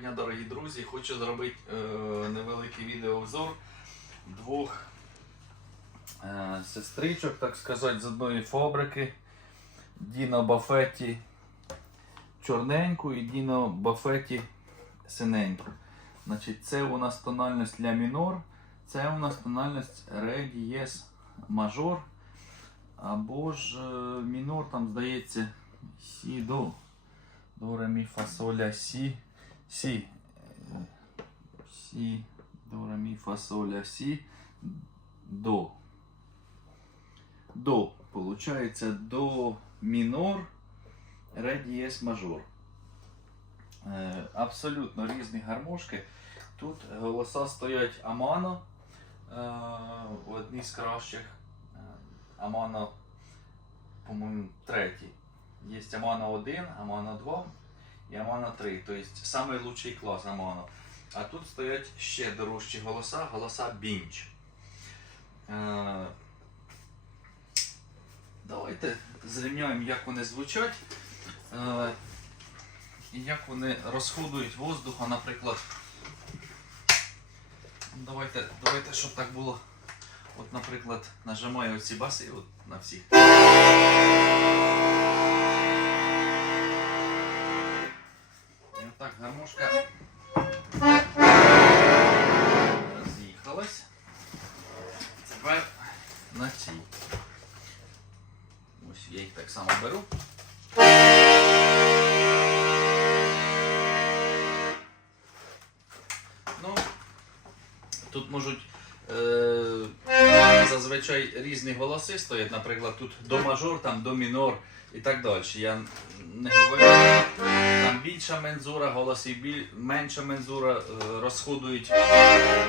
Дня, дорогі друзі! Хочу зробити е, невеликий відеообзор двох е, сестричок, так сказати, з одної фабрики. Діно Бафетті чорненьку і Діно Бафетті синеньку. Значить, це у нас тональність ля мінор, це у нас тональність ре дієс мажор. Або ж е, мінор, там здається, сі до. До, ре, мі, фа, соль, ля, сі. Сі. Сі. До, ре, мі, фа, соль, ля. До. До. Получається до мінор, ре, дієс, мажор. Е, Абсолютно різні гармошки. Тут голоса стоять Амано. е, Одні з кращих. Е, Амано, по-моєму, третій. Є Амано 1, Амано 2 і Амано 3. Тобто самий лучший клас Амано. А тут стоять ще дорожчі голоса, голоса Бінч. Е, Давайте зрівняємо, як вони звучать. Е, І як вони розходують воздуха, наприклад. Давайте, давайте, щоб так було. От, наприклад, нажимаю оці баси от, на всіх. Отак гармошка роз'їхалась. Тепер на цій. Я їх так само беру. Ну, тут можуть е, зазвичай різні голоси стоять, наприклад, тут до мажор, там до мінор і так далі. Я не говорю. Більша мензура, голоси біль, менша мензура, е, розходують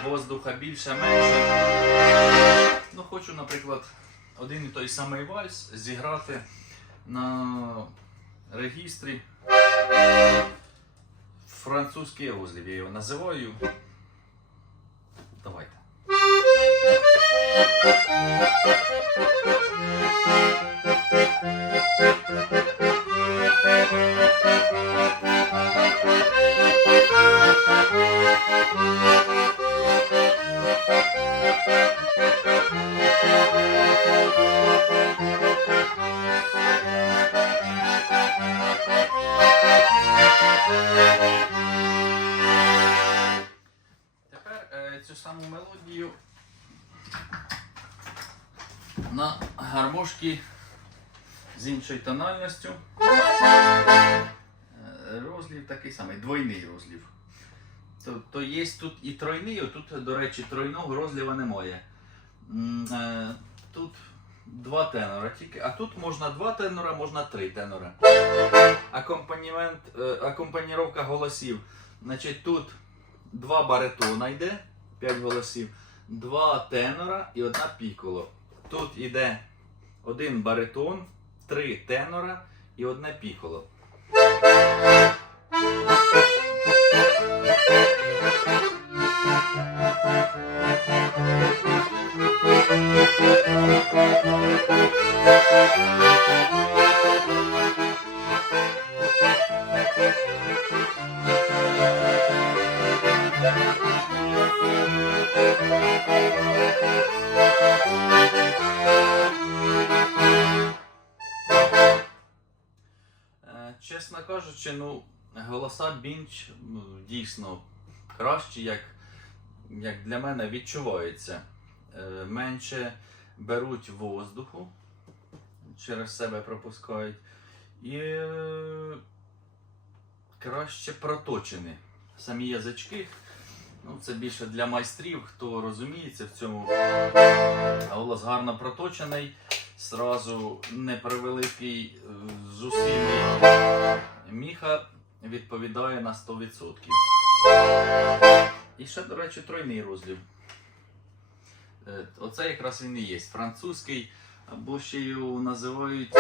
воздуха більше, менше. Ну, хочу, наприклад, один і той самий вальс зіграти на регістрі. Французький розлів, я його називаю. Давайте. Цю саму мелодію на гармошки з іншою тональністю. Е, Розлів такий самий, двойний розлів. Тобто є тут і тройний, тут, до речі, тройного розліва немає. Е, Тут два тенора тільки, а тут можна два тенора, можна три тенора. Е, акомпаніровка голосів. Значить, тут два баритона йде, 5 голосів, два тенора і одна піколо. Тут йде один баритон, три тенора і одне піколо. Е, Чесно кажучи, ну, голоса Бінч ну, дійсно кращі, як, як для мене відчувається. Е, Менше беруть воздуху, через себе пропускають. І е, краще проточені самі язички. Ну, це більше для майстрів, хто розуміється в цьому. Голос гарно проточений, сразу непревеликий е, зусиль міха відповідає на 100%. І ще, до речі, тройний розлів. Е, Оце якраз він і є. Французький, або ще його називають.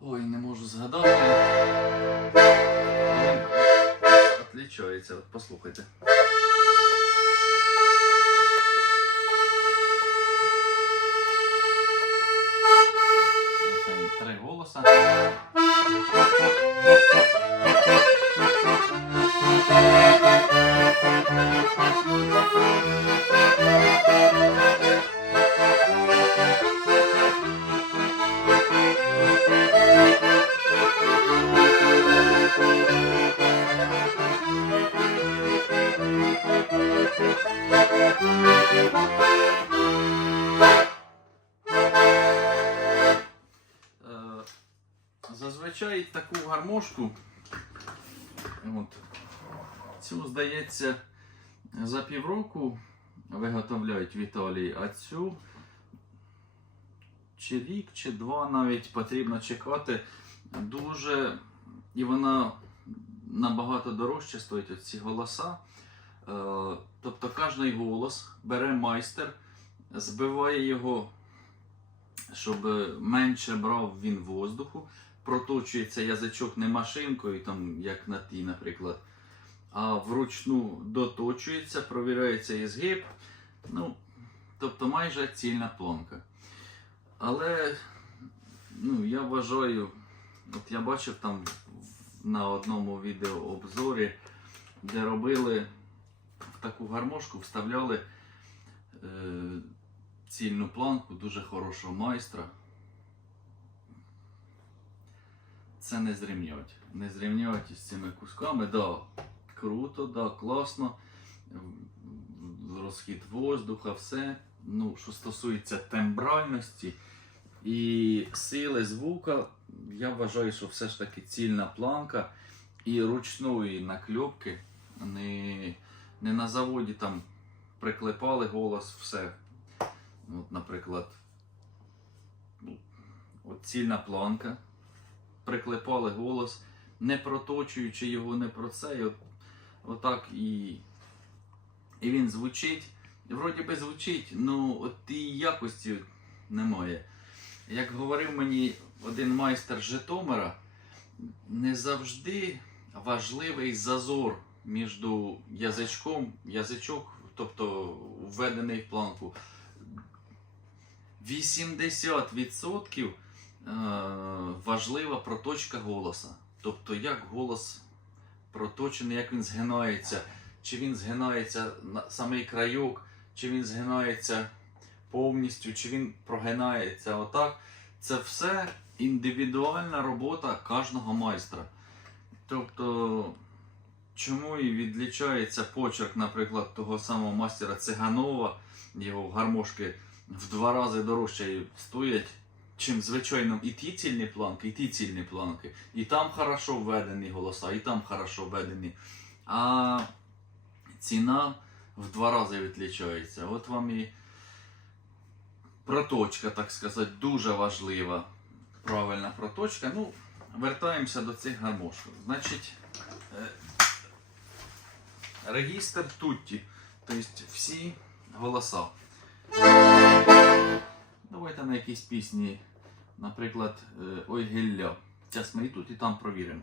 Ой, не можу згадати. Він Отлічається, от послухайте. три голоса. Thank you. Гармошку. От, цю, здається, за півроку виготовляють в Італії, а цю чи рік, чи два навіть потрібно чекати. Дуже і вона набагато дорожче стоїть от ці голоса. Е, тобто кожний голос бере майстер, збиває його, щоб менше брав він воздуху. Проточується язичок не машинкою, там, як на тій, наприклад, а вручну доточується, провіряється і згиб. Ну, тобто майже цільна планка. Але ну, я вважаю, от я бачив там на одному відео обзорі, де робили в таку гармошку, вставляли е, цільну планку дуже хорошого майстра. Це не зрівнять. Не зрівнять із цими кусками. Да, круто, да, класно. Розхід воздуха, все. Ну, що стосується тембральності і сили звука, я вважаю, що все ж таки цільна планка і ручної накльопки. Не, не на заводі там приклепали голос, все. От, наприклад, ну, от цільна планка, приклепали голос, не проточуючи його, не про це. І от, отак і, і він звучить. Вроді би звучить, ну от і якості немає. Як говорив мені один майстер Житомира, не завжди важливий зазор між язичком, язичок, тобто введений в планку. 80% е, важлива проточка голоса. Тобто, як голос проточений, як він згинається, чи він згинається на самий крайок, чи він згинається повністю, чи він прогинається отак. Це все індивідуальна робота кожного майстра. Тобто, чому і відлічається почерк, наприклад, того самого мастера Циганова, його гармошки в два рази дорожче стоять, чим звичайно і ті цільні планки, і ті цільні планки. І там хорошо введені голоса, і там хорошо введені. А ціна в два рази відлічається. От вам і проточка, так сказати, дуже важлива. Правильна проточка. Ну, вертаємося до цих гармошок. Значить, е, регістр тутті, тобто всі голоса. Давайте на якісь пісні, наприклад, е, Ой Гілля. Зараз ми і тут, і там провіримо.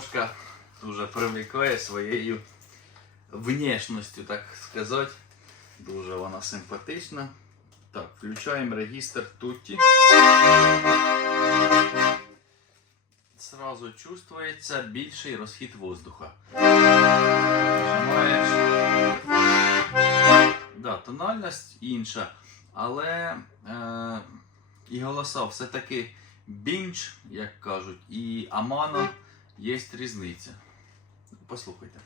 Ця гармошка дуже привлекає своєю внешністю, так сказати. Дуже вона симпатична. Так, включаємо регістр Тутті. Сразу чувствується більший розхід воздуха. Нажимаєш. Да, тональність інша, але е, і голоса все-таки бінч, як кажуть, і амано є різниця. Послухайте.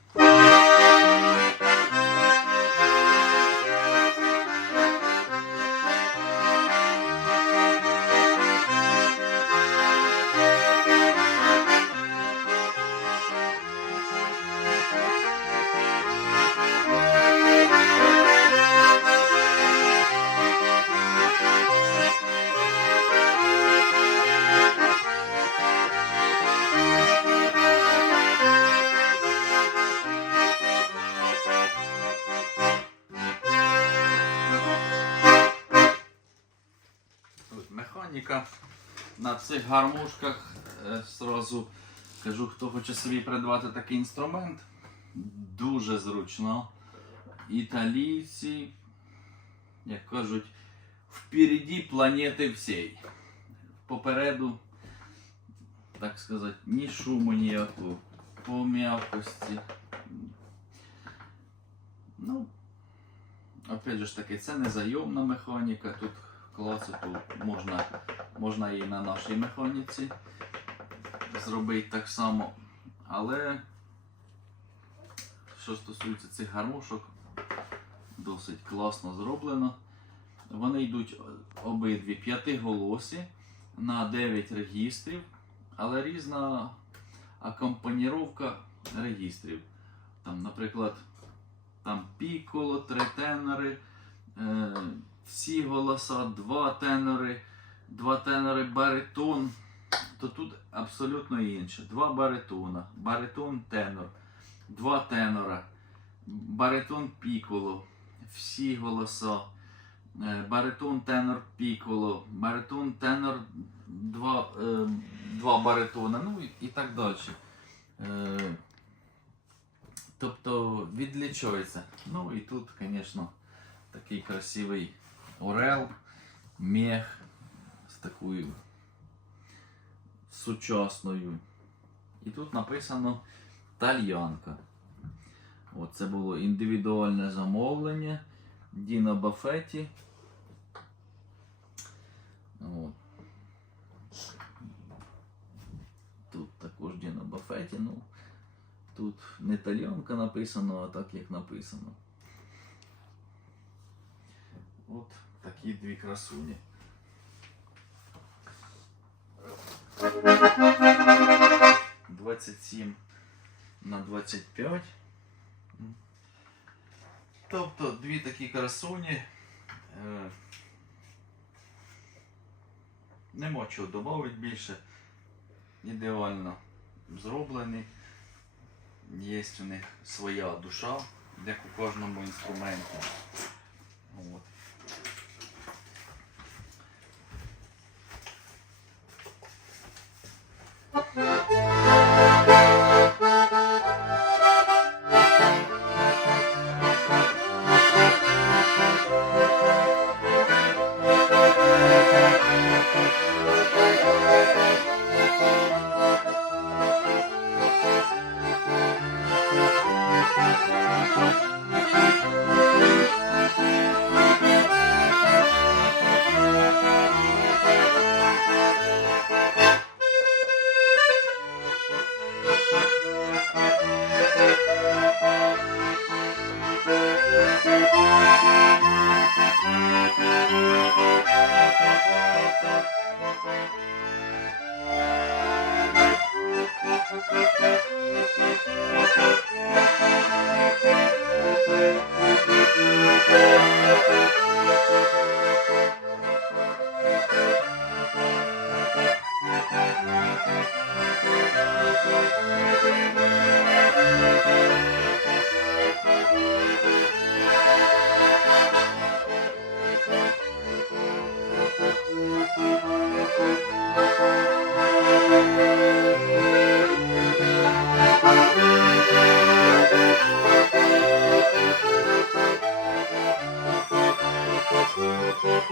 На цих гармошках е, сразу кажу, хто хоче собі придбати такий інструмент. Дуже зручно. Італійці, як кажуть, впереді планети всій. Попереду, так сказати, ні шуму ніякого, по м'якості. Ну, опять же таки, це не зайомна механіка, тут класику можна, можна і на нашій механіці зробити так само. Але що стосується цих гармошок, досить класно зроблено. Вони йдуть обидві п'ятиголосі на 9 регістрів, але різна акомпаніровка регістрів. Там, наприклад, там піколо, три тенори, е, всі голоса, два тенори, два тенори баритон. То тут абсолютно інше. Два баритона, баритон тенор, два тенора, баритон піколо, всі голоса, е, баритон тенор піколо, баритон тенор, два, е, два баритона, ну і, і так далі. Е, Тобто відлічується. Ну і тут, звісно, такий красивий орел, мех з такою сучасною. І тут написано тальянка. Це було індивідуальне замовлення Діна Бафеті. От. Тут також Діна Бафеті. Ну, Тут не тальянка написано, а так як написано. От такі дві красуні. Двадцять сім на 25. Тобто дві такі красуні. Е, Нема чого додати більше. Ідеально зроблені. Є у них своя душа, як у кожному інструменті. Música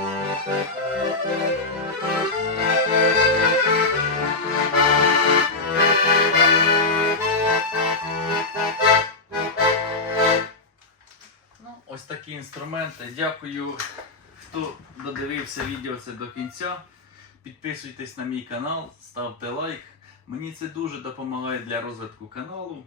Ну, ось такі інструменти. Дякую, хто додивився відео це до кінця. Підписуйтесь на мій канал, ставте лайк. Мені це дуже допомагає для розвитку каналу.